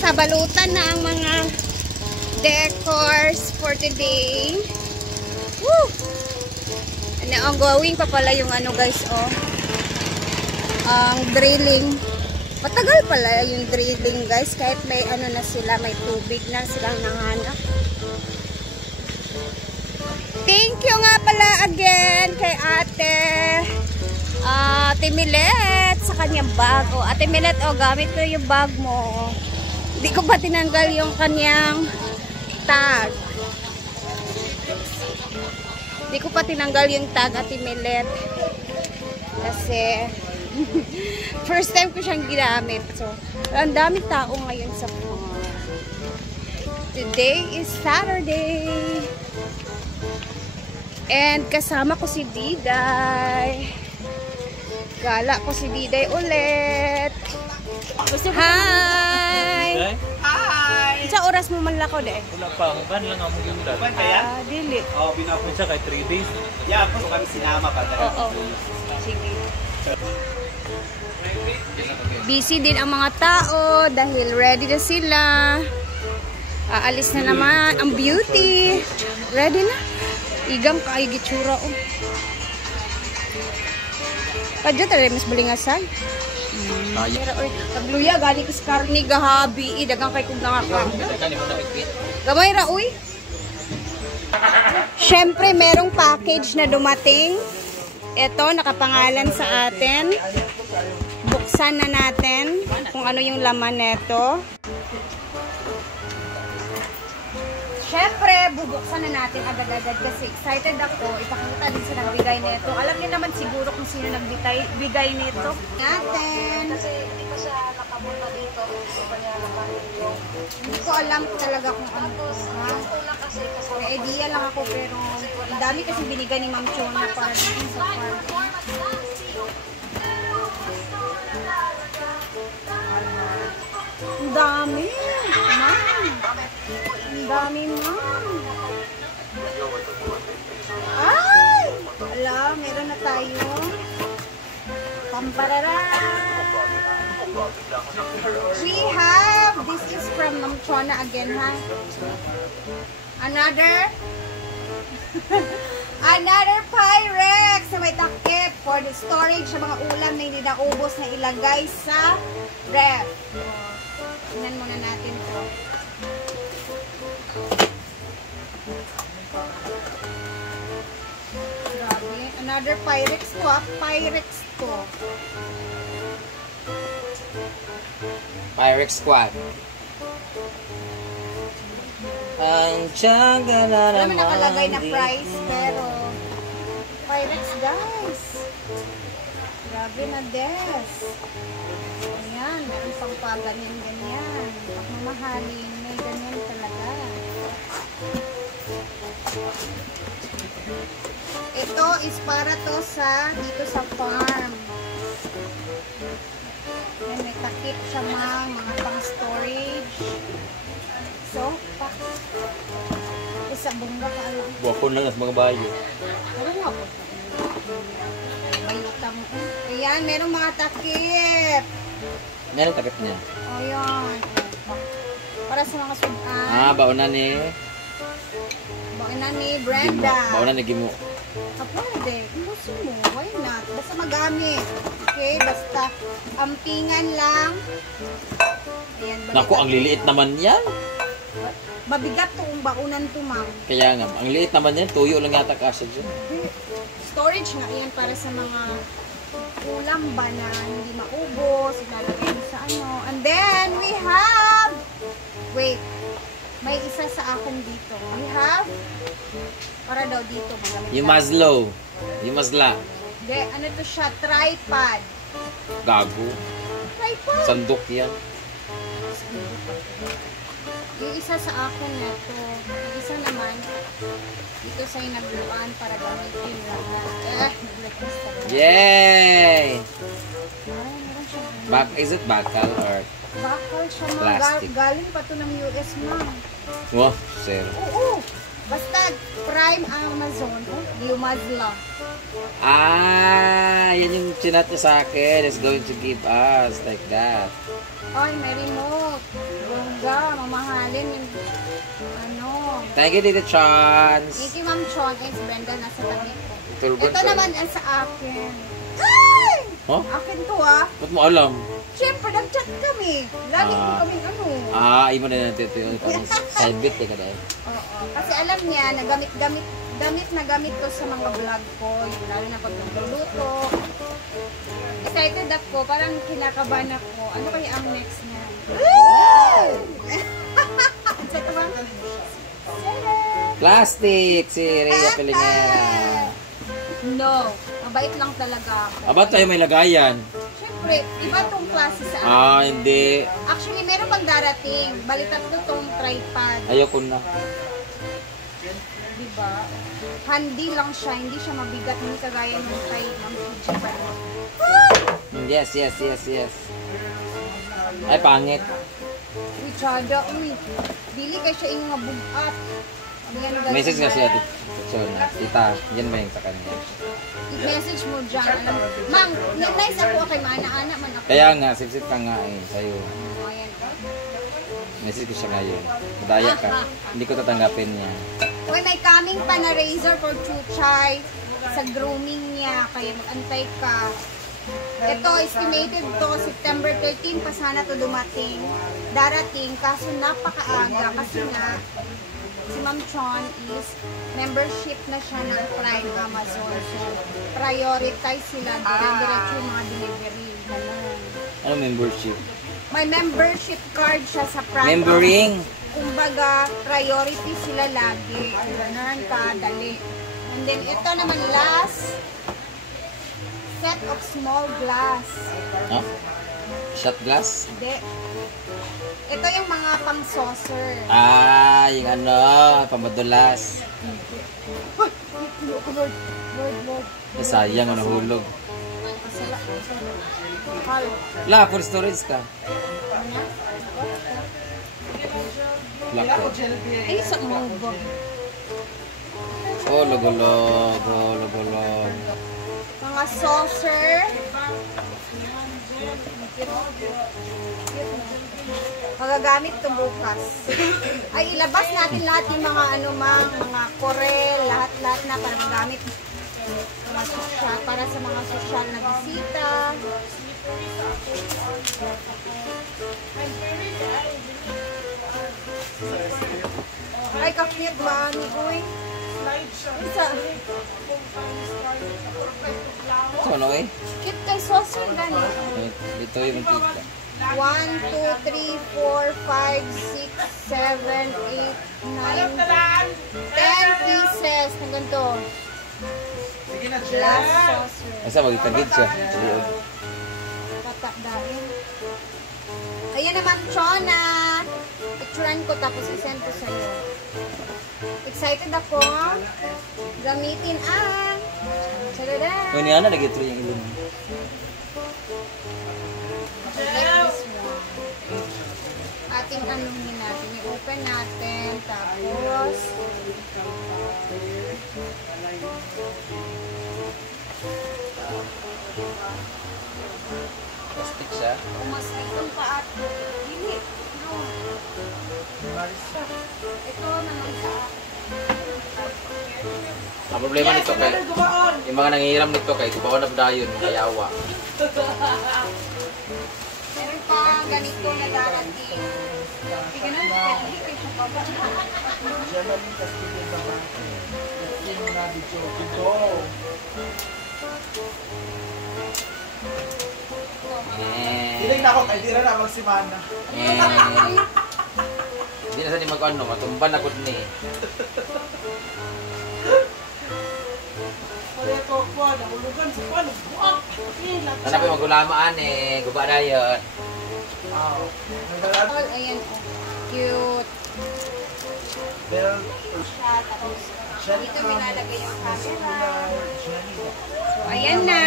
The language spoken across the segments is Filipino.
sa balutan na ang mga decors for today. Woo! Ang gawing pa pala yung ano guys, oh. Ang drilling. Matagal pala yung drilling guys, kahit may ano na sila, may tubig na silang nanganak. Thank you nga pala again kay Ate Milet sa kanyang bag. O, Ate Milet, o, gamit ko yung bag mo. Hindi ko pa tinanggal yung kanyang tag. Hindi ko pa tinanggal yung tag, Ate Milet. Kasi first time ko siyang ginamit. So, ang daming tao ngayon sa farm. Today is Saturday. And kasama ko si Diday. Gala ko si Diday ulit. Hi! Hi! Sa oras mo man lako de? Wala pa. Ban lang ang mong dad. Ban kaya? Dili. Oh, binapon Siya kay 3 days. Yeah, ako kami sinama pa. Oo. Sige. Busy din ang mga tao dahil ready na sila. Aalis na naman ang beauty. Ready na. Igang kaay gitsura oh. Kadyo talaga mas balingasan. Pero oy, tagluya gali kis karni gahabi dagang kay kung nangaka. Gamay ra uy. Syempre merong package na dumating. Ito nakapangalan sa atin. Buksan na natin kung ano yung laman nito. Syempre, bubuksan na natin agad-agad kasi excited ako. Ipakita din sa nagbigay nito. Alam niyo naman siguro kung sino nagbigay nito. Natin. Kasi hindi pa siya nakapunta dito. Hindi pa niya nakapunta. Hindi ko alam talaga kung ano. May idea lang ako pero ang dami kasi binigay ni Ma'am Chona para din sa farm. Ang dami. Ma'am. Ang dami, Ma'am. Ay! Ala, meron na tayo. Pampararan! We have, this is from Ma'am Chona again, ha? Another Pyrex na may takip for the storage sa mga ulam na hindi naubos na ilagay sa ref. Tingnan muna natin ito. Grabe. Another Pyrex to, ha? Pyrex to. Pyrex Squad. Ang tiyaga na naman. Alam mo nakalagay na price, pero Pyrex guys. Grabe na des. Ayan, meron pang pa ganyan-ganyan. Pagmamahalin, may ganyan talaga. Ito is para to sa dito sa farm. Yan, may takip siya mga pang storage. So, isa bunga ka alam. Buwakon lang at mga bayo. Pero nga po. Bayuta mo. Ayan, merong mga takip. Meron takip niya. Ayan. Para sa mga sudan. Baunan ni. Baunan ni Brenda. Baunan ni Gimo. Pwede. Kung gusto mo, why not? Basta magamit. Okay? Basta ampingan lang. Ayan. Naku, ang liliit naman yan. Mabigat to kung baunan to, ma'am. Kaya nga, ang liit naman yan. Tuyo lang yata kasi dyan. Storage nga yan para sa mga ulam ba na hindi maubos. Ilalagay mo sa ano. And then, we have... Wait. May isa sa akong dito. We have... Para daw dito. Yung Maslow. Yung Masla. Hindi, ano to siya? Tripod. Gago. Tripod? Sandok yan. Yung isa sa akin na to. Yung isa naman, dito sa'yo nagluan para gamitin lang. Yay! Meron siya. Is it bakal or Bakal siya mga plastic? galing pa to ng US, ma'am. Wow, sir. Oo. Basta Prime Amazon. Yumazla. Ah, yan yung chinat niya sa akin. It's going to give us like that. Ay, may remote. Bongga, mamahalin yung ano. Thank you, Tita Chance. Thank you, Ma'am Chon. It's Brenda, nasa tabi ko. Turban Ito sa- naman ang sa akin. Ay! Huh? Akin to ah. Ba't mo alam? Siyempre, nag-chat kami. Lagi ko kami ano. Imo na natin ito yung side bit eh kada. Oo. Kasi alam niya, na gamit to sa mga vlog ko. Yung lalo na pag nagluluto. Excited ako. Parang kinakabahan ako. Ano kaya ang next niya? Ito ba? Plastic si Rhea Pelingera. No. Mabait lang talaga ako. Aba tayo may lagayan. Siyempre, iba tong klase sa akin. Ah, hindi. Actually, meron pang darating. Balitat ko tong tripod. Ayoko na. Diba? Handy lang siya. Hindi siya mabigat. Hindi kagaya ng kay ng Fuji pa. Yes. Ay, pangit. Uy, Chada. Uy. Dili kay siya yung mga bugat. Message nga siya. Tita, yan ba yung sa kanya? I-message mo dyan. Alam mo. Mang, nice ako kay Mana-ana man ako. Kaya nga, sip-sip ka nga eh, sa'yo. Ayan. Message ko siya ngayon. Madaya ka. Hindi ko tatanggapin niya. Uy, may coming pa na razor for Chuchay sa grooming niya. Kaya mag-antay ka. Ito, estimated to, September 13 pa sana to dumating. Darating, kaso napakaaga. Kasi nga, si Ma'am Chon is membership na siya ng Prime Amazon. So, prioritize sila. Dire-diretso yung mga delivery. Ganun. Ano membership? May membership card siya sa Prime. Membering? Kumbaga, priority sila lagi. Ganun ka, dali. And then, ito naman last set of small glass. No? Shot glass? Hindi. Ito yung mga pang saucer. Ah, yung ano, pamadulas. Lord. Sayang, nahulog. La, full storage ka. Lock ko. Ay, sa mo ba? Oh, lugulog. Mga saucer. Magagamit to bukas. Ay, ilabas natin lahat yung mga mga korel, lahat na para magamit mga sosyal, para sa mga sosyal na bisita. Ay, ka-cute ba ni Uy? Isa. So, ano eh? Cute kay saucer gani. Dito yung tita. 1, 2, 3, 4, 5, 6, 7, 8, 9, 10 pieces na ganito. Glass saucer. Asa, magitagid siya. Liod. Patak dahil. Ayan naman, Chona. Picturean ko tapos isend ko sa'yo. Excited ako. Gamitin ang... Tadada! Kung niya na, nag-itro yung ilong. Ating anuhin natin. I-open natin. Tapos... Plastic siya. Umastik itong paat. Dili. No. Ito naman sa Ang problema nito kay yung mga nangihiram nito kay kubaon na dayon kayawa. meron pa ganito na darating. Hindi ganun. Hindi kayo siya pa. Hiling na ako, kay di na magsimana. Hindi na sa ni mag-ano, matumban ako ni. Kaya ko po, nahulugan sa pano. Buak! Sana pa magulamaan eh, guba na yun. Wow. All, ayan o. Cute. Bell, Siya. Tapos, dito minalagay yung camera. So, ayan na.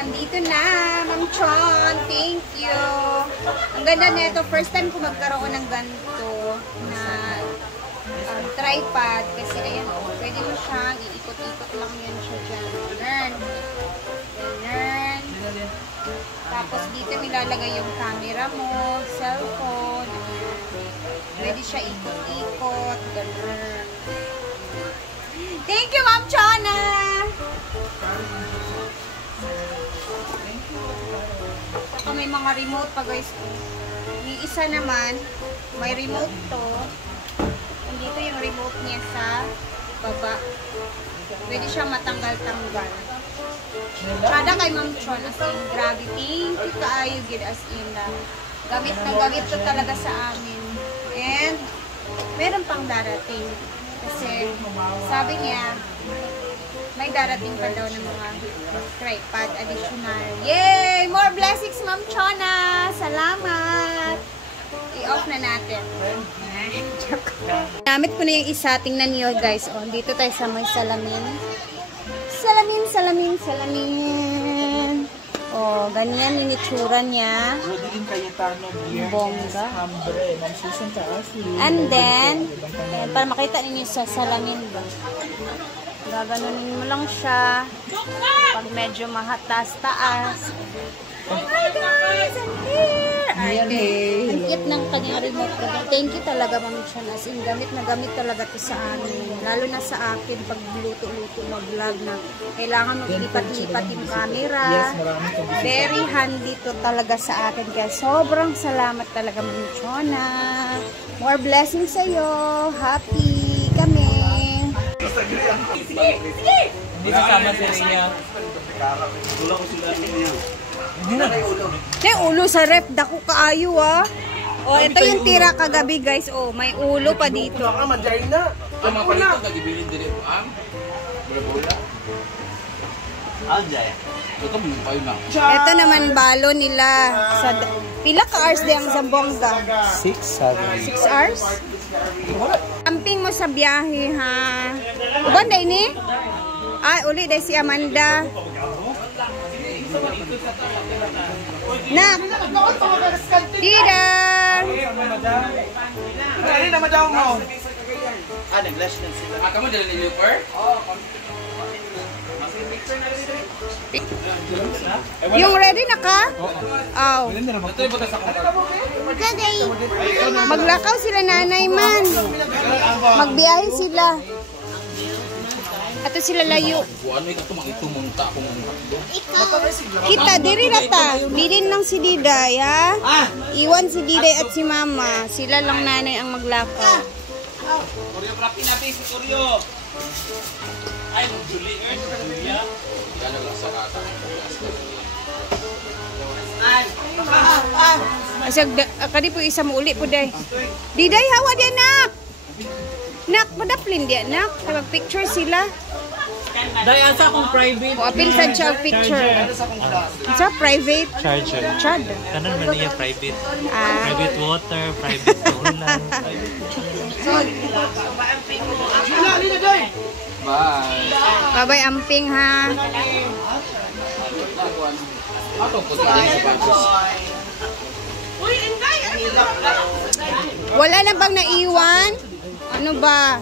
Andito na, Ma'am Chon. Thank you. Ang ganda nito. First time ko magkaroon ng ganito na tripod kasi ayan pwede mo siyang iikot-ikot lang yan siya dyan. Ganun. Tapos dito nilalagay yung camera mo, cellphone. Pwede siya ikot-ikot. Ganun. Thank you, Ma'am Chana! Saka may mga remote pa guys. Yung isa naman, may remote to. Dito yung remote niya sa baba. Pwede siya matanggal-tanggal. Kada kay Ma'am Chon as in, grabe. Thank you kaayo gid as in na. Gamit na gamit to talaga sa amin. And, meron pang darating. Kasi, sabi niya, may darating pa daw ng mga tripod additional. Yay! More blessings, Ma'am Chona! Salamat! I-off na natin. Gamit ko na yung isa. Tingnan niyo guys. Oh, dito tayo sa may salamin. Salamin. Oh, ganyan yung itsura niya. Bongga. And then, ayan, para makita ninyo sa salamin ba. Gaganunin mo lang siya. Pag medyo mahatas-taas. Oh my guys! I'm here! Ang cute ng kanyang remote. Thank you talaga, Ma'am Chan. As in, gamit na gamit talaga to sa amin. Lalo na sa akin, pag luto-luto, mag-vlog na. Kailangan maglipat-lipat yung camera. Very handy to talaga sa akin. Kaya sobrang salamat talaga, Ma'am Chona. More blessings sa'yo. Happy kami. Hindi kasama si Rhea. May ulo sa rep. Dako kaayo ah. Oh, ito yung tira kagabi guys. Oh, may ulo pa dito. Baka mandiay na. Ang mga palito, nagibilin din ito. Bula-bula. Andiay. Ito, kayo na. Ito naman balo nila. Sa pila ka hours din ang Zamboanga? 6, 7. 6 hours? Camping mo sa biyahe ha. Uban day ni? Ay, uli day si Amanda. Nak! Dida! Ano na madaw mo? Nag-lash na sila. Kamu dala ni Luper? Yung ready na ka? Oh. Ito yung batas ako. Maglakaw sila nanay man. Magbiyahe sila. Ato sila layo. Ano ito munta kung Kita, diri na ta. Bilin lang si Diday, ha? Iwan si Diday at si Mama. Sila lang nanay ang maglakaw. Choreography natin si Koryo. Ay, Julie Earth, Julia. Ano lang sa kata. Asag, kadi po isa mo uli po, day. Diday, hawa dia, nak. Nak, padaplin dia, nak. Mag-picture sila. Day, asa akong private. O, apil sa siya picture. Sa private? Charger. Chad. Kanan man niya private. Ah. Private water, private ulan. Bye. Babay amping, ha? Ato po tayo sa pagkus. Wala na bang naiwan? Ano ba?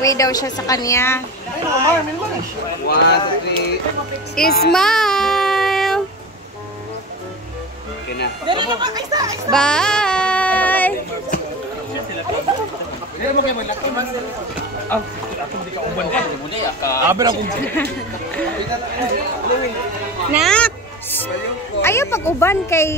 Uwi daw siya sa kanya. Smile! Bye! Nak! Ayaw pag-uban kay